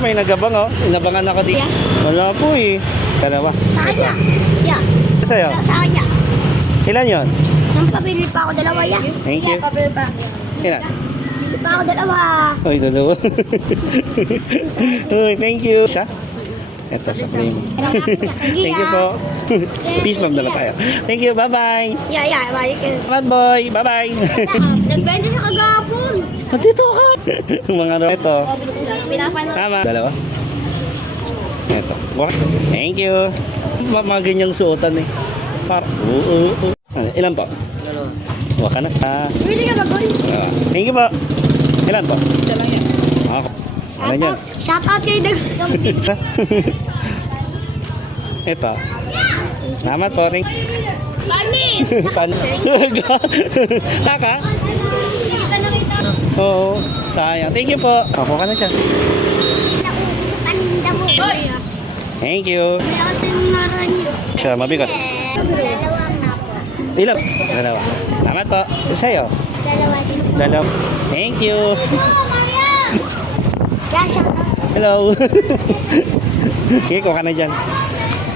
May nagabang oh. Inabangan ako dito. Wala po eh. Dalawa. Sa kanya. Yeah. Sa'yo? Sa kanya. Ilan yun? Nang pabili pa ako dalawa yan. Thank you. Pabili pa. Ilan? Pabili pa ako dalawa. Uy, dalawa. Uy, thank you. Isa? Ito sa frame. Thank you po. Peace bomb na lang tayo. Thank you. Bye-bye. Yeah. Balik yun. Bad boy. Bye-bye. Nagbenta siya kagapon. Dito ka. Mga ito. Pinapanood. Tama. Dalawa. Ito. Thank you. Mga ganyang suotan eh. Oo. Ilan po? Dalawa. Waka na. Pwede ka mag-goal. Thank you po. Ilan po? Isa lang yan. Ako. Ano yan? Shout out kay Dag. Ito. Salamat po. Thank Panis! Kaka? Oo. Sayang. Thank you po. Ako ka na dyan. Paninda mo. Thank you. Kaya kasi maranyo. Siya, mabigat. Dalawa na po. Ilan? Dalawa. Salamat po. Sa'yo? Dalawa din po. Dalawa. Thank you. Yan, shout out. Hello. Okay, kuha ka na dyan.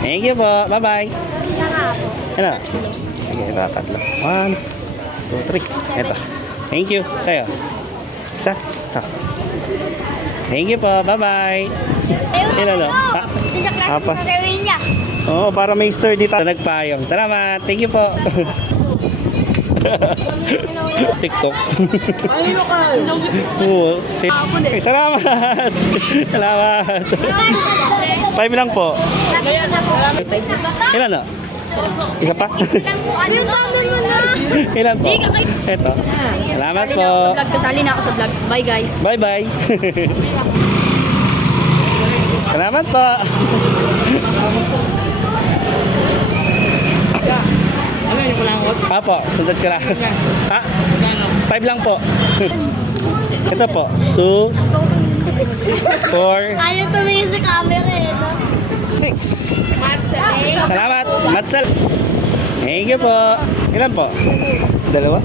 Thank you po. Bye-bye. Isa nga po. Ano? Sige, ito, tatlo. 1, 2, 3. Ito. Thank you. Sa'yo. Isa. Ito. Thank you po. Bye-bye. Ilan no? Ito sa klase Apa. sa rewin niya. Oo, para may store dito. Nagpayong. Salamat. Thank you po. TikTok. Ayun ka. Oo. Salamat. Salamat. 5 lang po. Ilan no? Isa pa? Ano ba mo na? Ilan po? Ito. Salamat po. Kasali na ako sa vlog. Bye guys. Bye-bye. Salamat po. Ano yun ko lang ako? Apo, sundot ka lang. Ha? 5 lang po. Ito po. 2, 4, Ayaw tumingin sa camera eh. No? 6. Salamat. Matsal. Thank you po. Ilan po? Dalawa?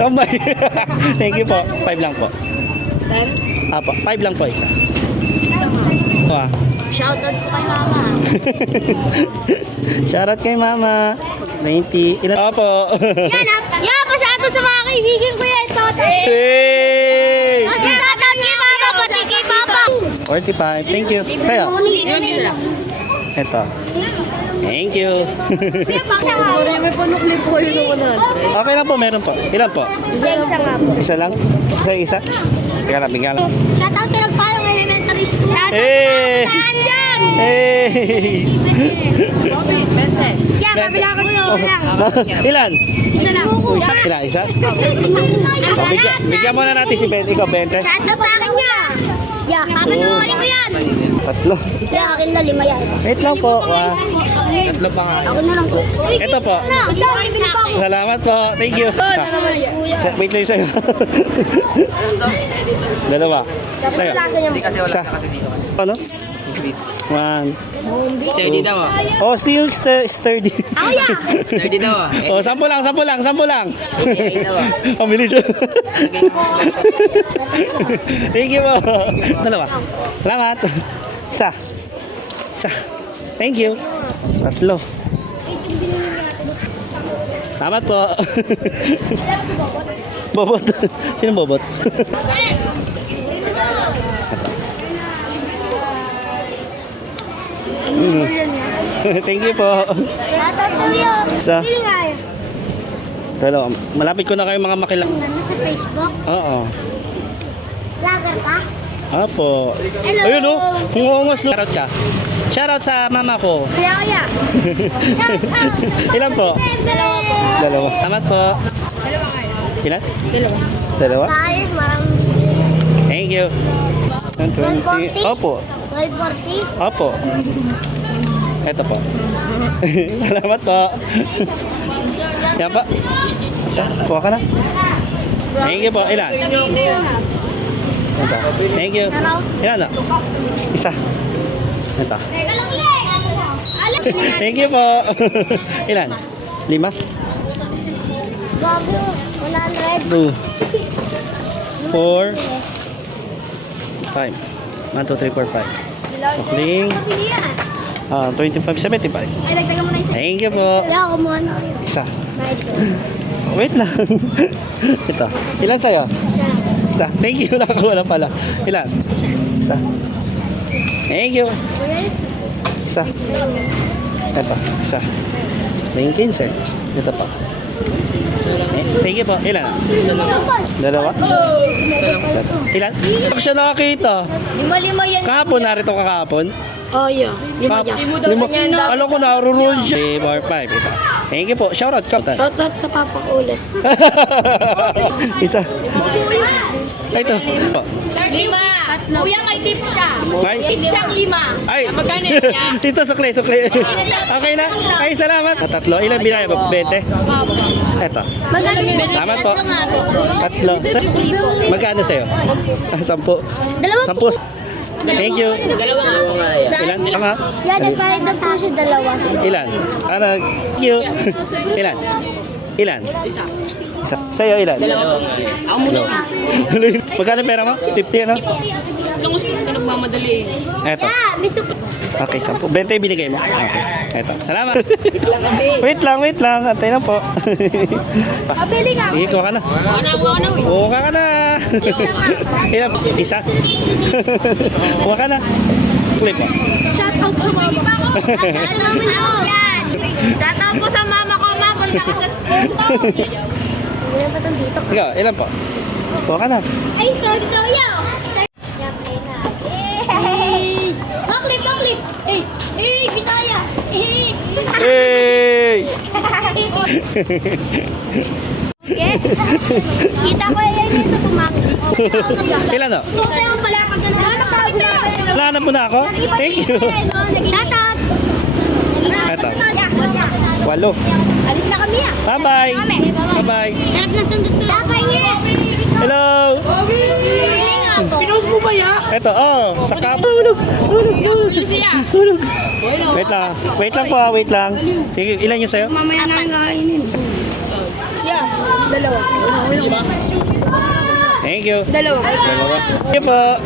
Tambay. Thank you po. 5 lang po. 10? Apo, 5 lang po isa. Ah. Shoutout po kay mama. Shoutout kay mama. 20. Ilan? Opo. Yan, pa-shoutout sa mga kaibigan ko yan. Hey! Shoutout kay mama, pati kay papa. 45. Thank you. Sa'yo. Ito. Thank you. May panukli po kayo sa kanan. Okay lang po, meron po. Ilan po? Isa nga po. Isa lang? Isa? Bigyan lang, bigyan lang. Shoutout sa Nagpayong Elementary School. Shoutout Hey! sa mga dyan. Hey! Bobby, 20. Yan, pabila ko nyo. Ilan? Isa lang. Isa? Ilan? Isa? O, bigyan muna natin si Ben. Ikaw, 20. Shoutout sa akin niya. Yeah, papanoorin ko yan. Tatlo. Kaya akin na 5 yan. Wait lang po. Wow. Tatlo pa nga. Ako na lang po. Ito po. Salamat po. Thank you. Wait lang sa'yo. Dalawa. Sa'yo. Isa. Ano? 1. Sturdy daw ah. Oh, still sturdy. Ako yan. Sturdy daw ah. Oh, 10 lang. Ay daw ah. Pamili siya. Thank you po. Dalawa. Salamat. Isa. Thank you. Tatlo. Salamat po. Bobot. Sino bobot? Thank you po. Shoutout to yun. Isa. Sino nga yun? Dalawa. Malapit ko na kayo mga makilala. Nandun sa Facebook. Oo. Vlogger ka? Apo. Hello. Ayun oh. Ngongos. Shoutout ka. Shoutout sa mama ko. Kaya. Ilan po? Dalawa po. Dalawa. Salamat po. Dalawa kayo. Ilan? Dalawa. Dalawa? Ayos, marami. Thank you. 120. 140? Opo. 1240? Opo. Ito po. Salamat po. Yan pa. Isa. Kuha ka na. Thank you po. Ilan? Ito. Thank you. Ilan na? Isa. Ito. Thank you po. Ilan? 5? Bago, 100. 2 4 5 1, 2, 3, 4, 5. Sukling. 25.75. Ay, nagtaga mo na isa. Thank you po. Yeah, kumuha na kayo. Isa. Bayad ko. Wait lang. Ito. Ilan sa'yo? Siya. Isa. Thank you. Nakakuha na pala. Ilan? Isa. Thank you. Kuya, isa. Isa. Ito. Isa. Sukling 15. Ito pa. Thank you po. Ilan? Dalawa? Isa. Ilan? Ako siya nakakita. Lima yan. Kahapon, narito ka kahapon? Oh, yeah. Lima. Alam ko naroon siya. 3, 4, 5. Ito. Thank you po. Shoutout ka. Shoutout sa papa ko ulit. Isa. Ay, ito. Lima. Kuya, may tip siya. May? Tip siyang 5. Ay. Dito, sukli. Okay na. Ay, salamat. Tatlo. Ilan binaya ko? 20. Ito. Magkano? Salamat po. Tatlo. Magkano sa'yo? 10. Dalawa. 10. Thank you. Ilan? Tama? Yan, nagbayad na po siya dalawa. Ilan? Thank you. Ilan? Ilan? Isa. Sa'yo ilan? Ako muna. Magkano pera mo? 50 ano? Langus ko na nagmamadali. Eto. Yeah, Mr. Okay, 10. 20 binigay mo. Okay. Eto. Salamat. Wait lang. Antay na po. Pabili ka. Sige, kuha ka na. Kuha ka na. Ilan? Isa. Kuha ka na. Flip mo. Shout out sa mama. Tatawag po sa mama ko, ma. Punta ka sa school. Ikaw, ilan po? Kuha ka na. Ay, start ko yaw. Yan, play na. Hey! Baklip! Hey, Bisaya! Hey! Hey! Get? Kita ko yan sa pumakit. Ilan no? Ito yung pala kang ganda. Lahanap mo na ako? Thank you. Shoutout! Eto. 8. Alis na kami ah. Bye-bye. Bye-bye. Sarap ng sundot ko. Bye-bye. Hello. Pinost mo ba ya? Eto, sa kap. Tulog. Wait lang. Sige, ilan yung sa'yo? Mamaya na kainin. Yeah, dalawa. Thank you. Dalawa. Thank you po.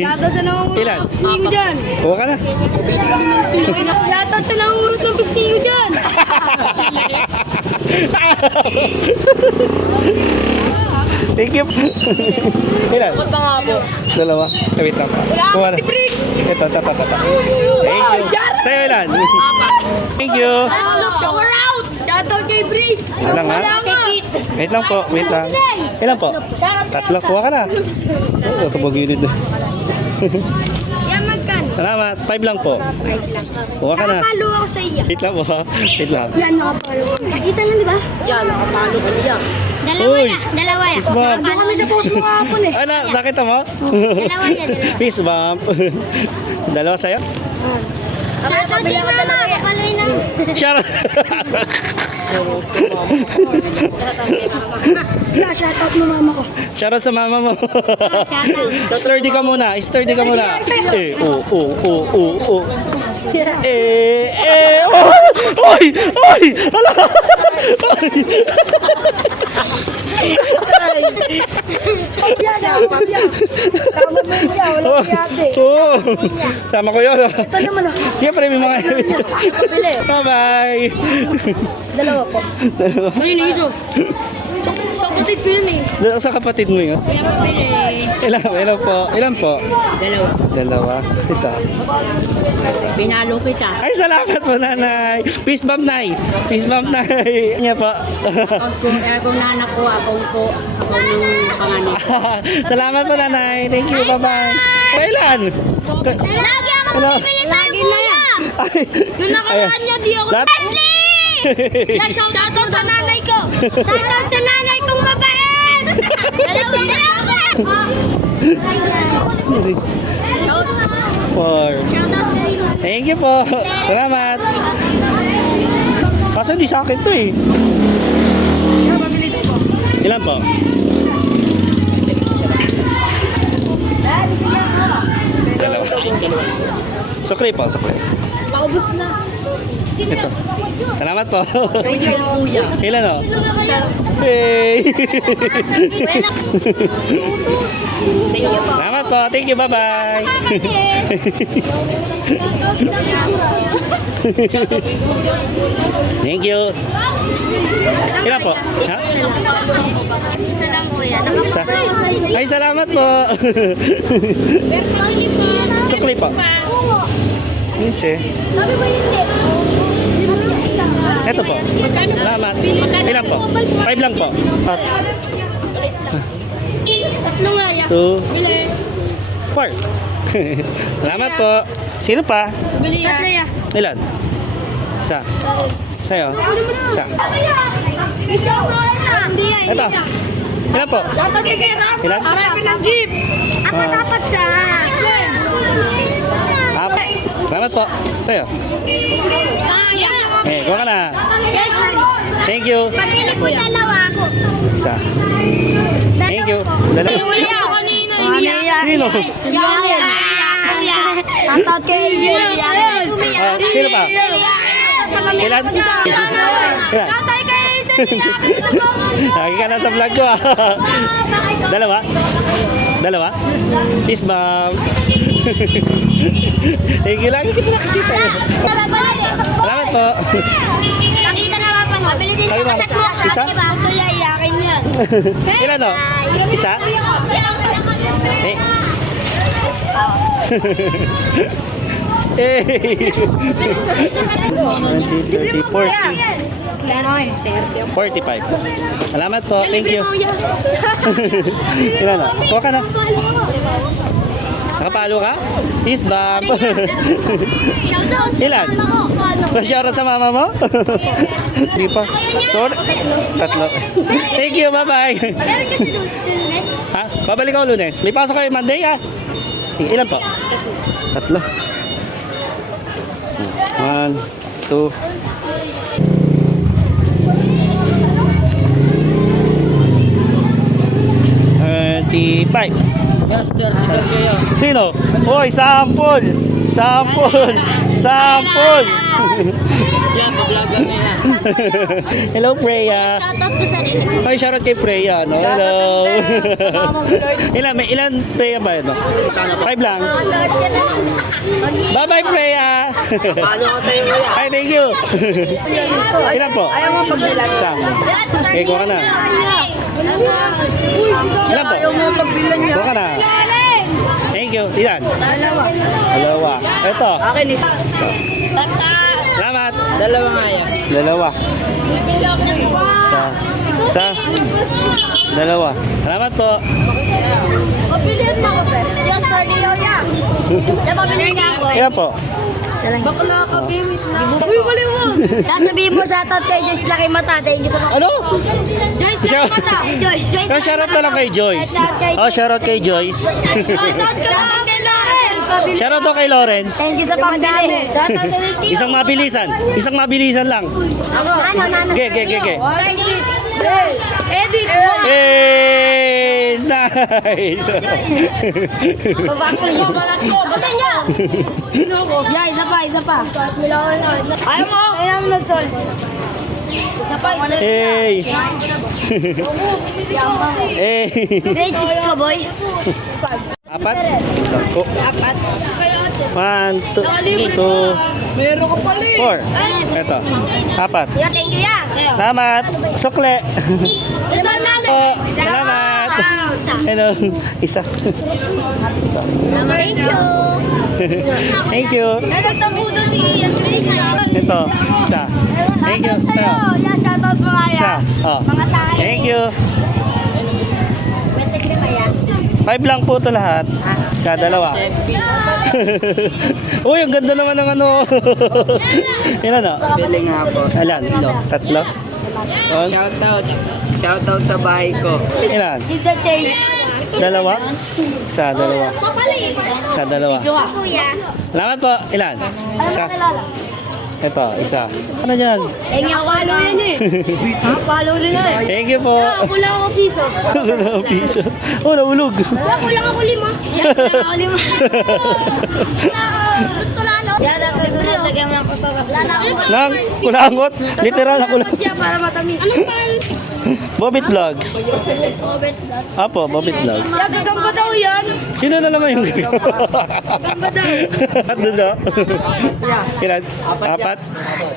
Shoutout sa nangungurot Ilan? ng pisngi dyan. Kuha ka na. Shoutout sa nangungurot ng pisngi dyan. Thank you. Ilan? Ba't ba nga po? Dalawa. Wait lang pa. Kuha na. Ito. Thank you. Sa'yo ilan? Thank you. Shower out! Shoutout kay Briggs. Ilan nga? Wait lang po. Ilan po? 3. Kuha ka na. Ito pag yun. Yan magkan. Salamat. 5 lang po. Kuha ka na. Nakapalo ako sa iya. Wait lang po. Wait lang. Yan, nakapalo. Nakita lang, di ba? Yan, nakapalo ka niya. Uy! Dalawa yan. Fist bump. Doon kami sa post mo kahapon eh. Ay, nakita mo? Dalawa yan. Fist bump. Dalawa sa'yo? Shoutout kay mama. Papaloy na. Shout Yeah, shoutout mo mama ko. Shoutout sa mama mo. Sturdy ka muna. Oy! Hala! Pabya. Tama mo niya, walang piyate. Oo. Sama ko yun. Ito naman ako. Siyempre, may mga... Pabili. Bye-bye! Dalawa po. Ngayon na iso. Sa kapatid ko yun eh. Sa kapatid mo yun? Ilan po? Dalawa. Ito. Pinalo kita. Ay, salamat po, nanay. Peace bump, nay. Niya po. Kung nanak ko, ako nung panganay. Salamat po, nanay. Thank you. Bye-bye. Kailan? Lagi ako bibili sa kuya. Nung nakaraan niya, di ako. Shoutout sa nanay ko. Shoutout sa nanay kong mabait. Dalawa. Four. Thank you po. Salamat. Kaso hindi sa akin to eh. Ilan po? Dalawa. Sukli po. Paubos na. Ito. Salamat po. Thank you, kuya. Ilan o? Hey! Salamat po. Thank you. Bye-bye. Thank you. Ilan po? Ha? Isa lang po yan. Isa. Ay, salamat po. Sukli po. Minse. Sabi mo hindi. Ito po. Salamat. Ilan po? 5 lang po. Tatlo nga yan. 2, 4. Salamat po. Sino pa? Bili Tatlo yan. Ilan? Isa. Sa'yo? Isa. Ito. Ilan po? Ilan? Marami ng jeep. Ako dapat siya. Apat. Salamat po. Sa'yo? Sayang. Eh, kuha ka na. Yes, ma'am. Thank you. Pabili po dalawa. Isa. Thank you. Dalawa. Wala ako kanina. Sino? Shoutout kay Julia. Ah, sino pa? Ilan? Ilan? Shoutout kay Julia. Lagi ka na sa vlog ko ah. Dalawa? Dalawa? Peace bomb. Thank you. Lagi kita nakikita eh. Salamat po. Nakita naman pa. Mabili din Ay, siya ba? sa Isa? Diba? Kuya, yakin yan. Ilan o? Isa? Eh. Eh. 20, 30, 40, 45. Salamat po. Thank you. Ilan o? Kuha ka na. Nakapalo ka? Peace bomb. Shoutout sa Ilan? mama ko. Ano? Shoutout sa mama mo? Hindi pa. Sorry. Tatlo. Thank you. Bye-bye. Meron kasi Lunes. Ha? Babalik ako Lunes. May pasok kayo Monday ah. Ilan po? Tatlo. 1, 2. Sino? Hoy, sampol! Sampol! Sampol! Yan, pag-vlogan niya yan. Hello, Freya. Shoutout ko sarili ko. Ay, shoutout kay Freya, no? Hello. Ilan Freya ba ito? 5 lang. Bye-bye, Freya. Paano ka sa'yo kuya? Ay, thank you. Ilan po? Ayaw mo pagbilan. Isa. Okay, kuha ka na. Ilan po? Ayaw mo pagbilan niya. Kuha ka na. Thank you. Ilan? Dalawa. Dalawa. Ito. Akin isa. Salamat. Dalawa nga yan. Dalawa. Isa. Isa. Dalawa. Salamat po. Pabilihan mo ako, pe. Just ordinary yan. Napabilihan niya ako. Ilan po? Bakla ka, bimit na. Uy, bali mo. Sasabihin mo shoutout kay Joyce Laki Mata. Thank you sa mga... Ano? Joyce Shout- Laki Mata. Joyce. Oh, shoutout na lang kay Joyce. Oh, shoutout kay Joyce. Shoutout ka lang kay Lawrence. Shoutout to kay Lawrence. Thank you sa pambili. Shoutout kay Tito. Isang mabilisan. Isang mabilisan lang. Ano? Ge. Edit. Yes! Nice! Babakli. Batin niya. Yeah, isa pa. Ayaw mo. Kaya mo nag-solve. Isa pa. Hey! Hey! Grade 6 ka, boy. Apat? Ko. Apat. 1, 2, 3, Meron ka pala eh. 4. Ito. Apat. Yeah, thank you, yeah. Salamat. Sukle. Ito na. Oh, salamat. Hello. Isa. Thank you. Thank you. Nagtampudo si Ian. Ito. Isa. Thank you. Sa'yo. Yeah, shoutout mo nga Isa. yan. Oh. Mga tayo. Thank you. Bente ka kaya? 5 lang po ito lahat. Sa dalawa. Uy, ang ganda naman ng ano. Ilan na? Bili nga po. Ilan? Tatlo? On? Shoutout sa bahay ko. Ilan? Tita Chase. Dalawa? Sa dalawa. Sa dalawa. Kuya. Salamat po. Ilan? Isa. Ito, isa. Ano dyan? Eh, nga palo yan eh. Palo rin na eh. Thank you po. Kulang ako piso. Wala piso. Oh, nahulog. Kulang ako 5. Yan, kulang ako 5. Gusto na ano? Yan, ako sunod. Lagyan mo ng pagpapapala na ako. Nang kulangot. Literal na kulangot. Para matamis. Anong pangalan? Bobit Vlogs. Apo, Bobit Vlogs. Siya, gagamba daw yan. Sino na naman yung Gagamba daw. At doon na? Ilan? Apat?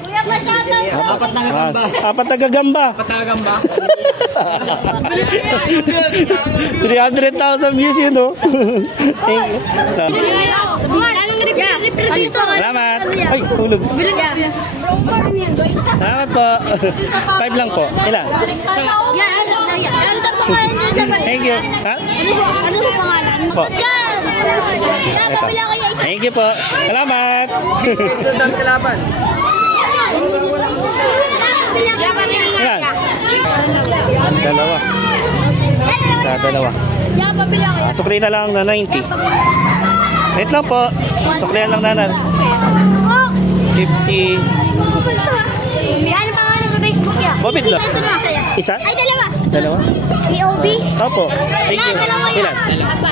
Kuya, pa-shoutout daw. Apat na gagamba. Apat na gagamba. Apat na gagamba. 300,000 views yun, no? Thank you. Salamat. Ay, tulog. Salamat po. 5 lang po. Ilan? Thank you. Ha? Ano ang pangalan? Po. Yan! Siya, pabili ako yung isa. Thank you po. Salamat. Sundan kalaban. Ilan? Dalawa. Sa dalawa. Yan, pabili ako yan. Sukli na lang na 90. Wait lang po. Suklihan lang na 50. Ano pangalan sa Facebook yan? Bobit lang. Ito na. Isa? Ay, dalawa. Dalawa? POV? Opo. Thank you. Yan, dalawa yan. Ilan?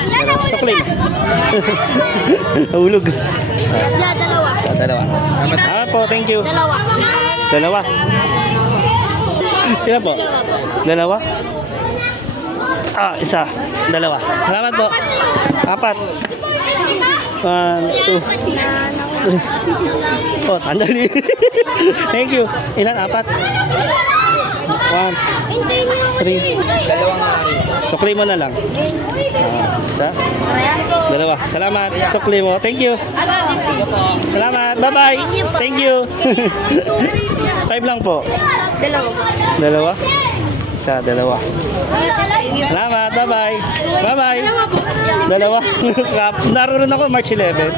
Yan, ako Sukli isa. na. Nahulog. Yan, dalawa. Dalawa. Salamat po. Thank you. Dalawa. Dalawa. Sino po? Dalawa? Ah, isa. Dalawa. Salamat po. Apat. 1, 2, 3. Oh, andali. Thank you. Ilan? Apat? 1, Hintayin niyo ako 3. Dalawang ari. Sukli mo na lang. Isa. Dalawa. Salamat. Sukli mo. Thank you. Salamat. Bye-bye. Thank you. 5 lang po. Dalawa. Isa, dalawa. Salamat. Bye-bye. Bye-bye. Dalawa. Naroon ako March 11.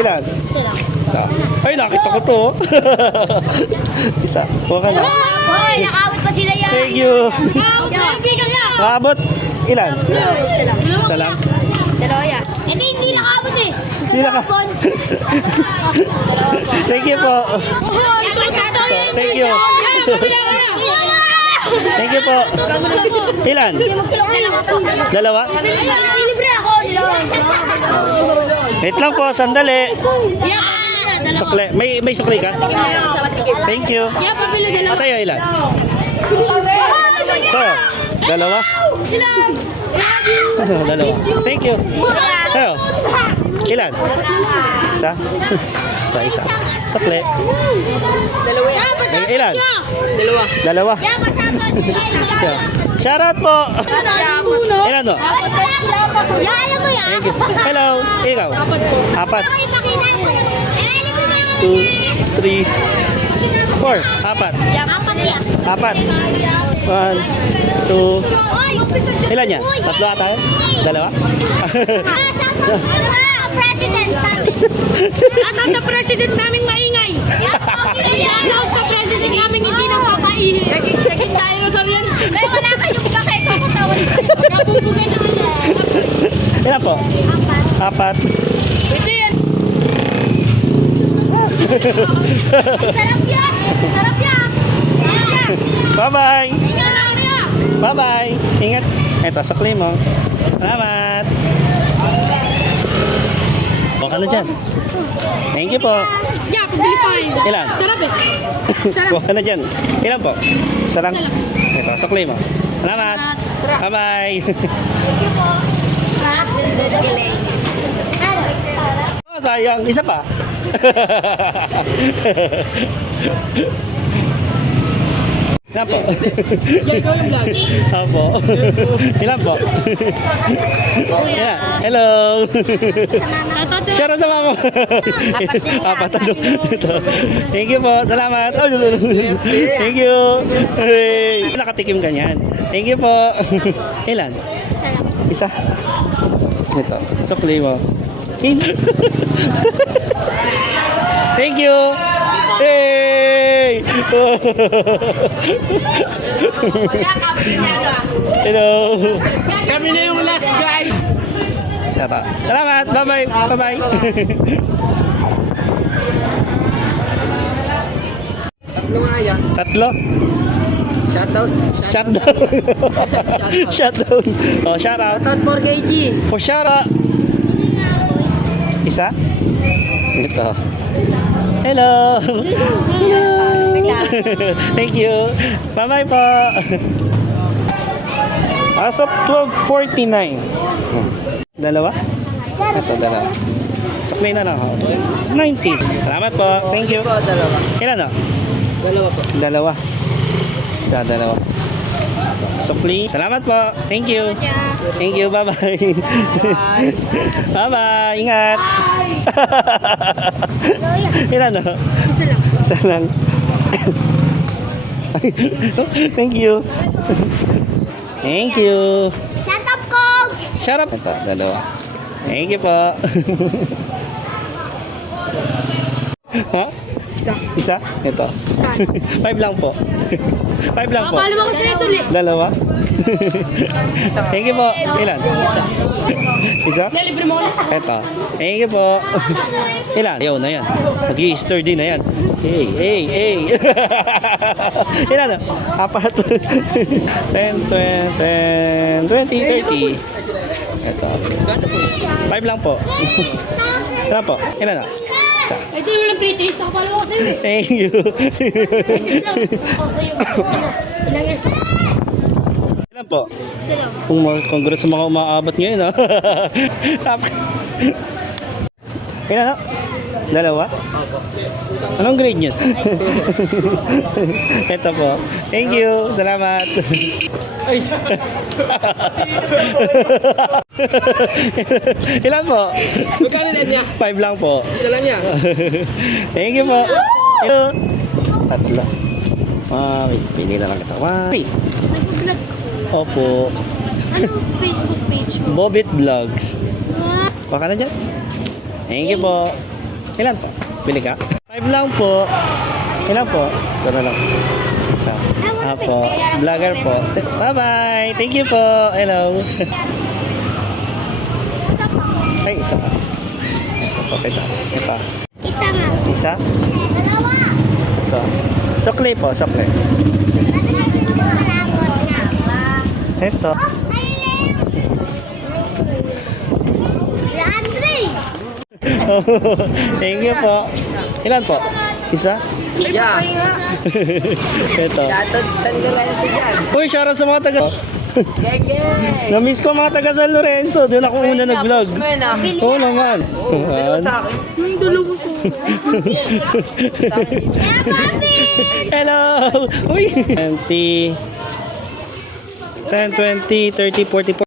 Ilan? Isa. Ay, nakita ko to. Isa. Huwag ka na. Hoy, nakawit pa sila yan. Thank you. Kaibigan niya. Nakabot. Ilan? Isa lang. Dalawa yan. Hindi nakawit eh. Hindi na ka. Thank you po. Thank you. Thank you po. Ilan? Dalawa? Libre ako. Wait lang po, sandali. Sukle. May sukli ka? Thank you. Sa'yo ilan? Sa'yo? Dalawa? Dalawa. Thank you. Sa'yo? Ilan? Isa? Isa. Sukle. Ilan? Dalawa. Sa'yo. Shoutout po. Ilan to? Alam mo yan. Thank you. Hello. Ikaw? Apat. Ako ipakita ko. Alam mo yan. 2, 3, 4. Apat. Apat yan. Apat. 1, 2. Oy, umpisa dyan. Ilan yan? Tatlo ata yun? Dalawa? Shoutout sa president naming maingay. Shoutout sa president naming hindi nang papaihi. Naging dinosaur yan. May wala kayong bakit. Kukutawan kayo. Nabubugay na kanya. Ilan po? Apat. Ito yan. Sarap yan. Sarap yan. Bye-bye. Tingnan namin yan. Bye-bye. Ingat. Ito, sukli mo. Salamat. Huwag ka na dyan. Thank you po. Yeah, pabili pa yun. Ilan? Sarap eh. Huwag ka na dyan. Ilan po? Sarang? Ito, sukli mo. Salamat. Bye-bye. Oh, sayang. Isa pa. Ilan po? Ikaw yung vlog. Apo. Ilan po? Ilan? Hello. Shoutout sa mama. Apat ano? Ito. Thank you po. Salamat. Oh, thank you. Hey. Nakatikim ka niyan. Thank you po. Ilan? Isa. Ito. Sukli mo. Thank you. Hey! Hello. Kami na yung last guys. Salamat. Bye-bye. Bye-bye. Tatlo nga yan. Tatlo. Shoutout. Shutdown. Shutdown. Oh, shout out. Shoutout for KG. For shout out. Isa? Ito. Hello. Hello. Thank you. Bye-bye po. As of 12:49. Dalawa? Ito, dalawa. Supply na lang ako. 90. Salamat po. Thank you. Po, dalawa. Ilan no? Dalawa po. Dalawa. Isa, dalawa. Supply. Salamat po. Thank you. Thank you. Bye-bye. Bye-bye. Ingat. Ilan no? Isa lang. Isa lang. Thank you. Thank you. Shut up, Kog! Shut up. Ito, dalawa. Thank you po. Ha? Isa. Isa? Ito. 5 lang po. 5 lang po. Kapalo mo ko sa'yo ito, Dalawa. Thank you po. Ilan? Isa. Isa? Nalibre mo ko na. Ito. Thank you po. Ilan? Ayaw na yan. Nag-i-stir din na yan. Hey, hey, hey. Ilan? Apat. 10, 20, 30. Ito. 5 lang po. Ilan po? Ilan na? Isa. Ito yung walang pre-taste. Kapalo mo ko sa'yo. Thank you. Ako sa'yo. Ilang yan? Ilan po? Isa lang. Congrats sa mga umaabot ngayon, ha? Tapos, ilan na? Dalawa? Anong grade nyo? Ito po. Thank you. Salamat. Ay. Ilan po? Magkano din niya? 5 lang po. Isa lang niya. Thank you po. Thank you. Tatlo. Wait. Pili na lang ito. Wait. Nag-vlog ko. Opo. Anong Facebook page mo? Bobit Vlogs. Baka na dyan. Thank you po. Ilan po? Bili ka? 5 lang po. Ilan po? Ito na lang. Isa. Apo. Vlogger po. Bye-bye. Thank you po. Hello. Ay, isa pa. Ito po. Ito. Isa nga. Isa? Dalawa. Ito. Sukli po. Sukli. Ito. Andre! Thank you po. Ilan po? Isa? Yeah. Ito. Shoutout sa San Lorenzo dyan. Uy, shoutout sa mga taga... Gege! Na-miss ko mga taga San Lorenzo. Doon ako una nag-vlog. Oo naman. Dalawa sa akin. Yung dalawa ko. Hello! Uy! 20, 10, 20, 30, 40,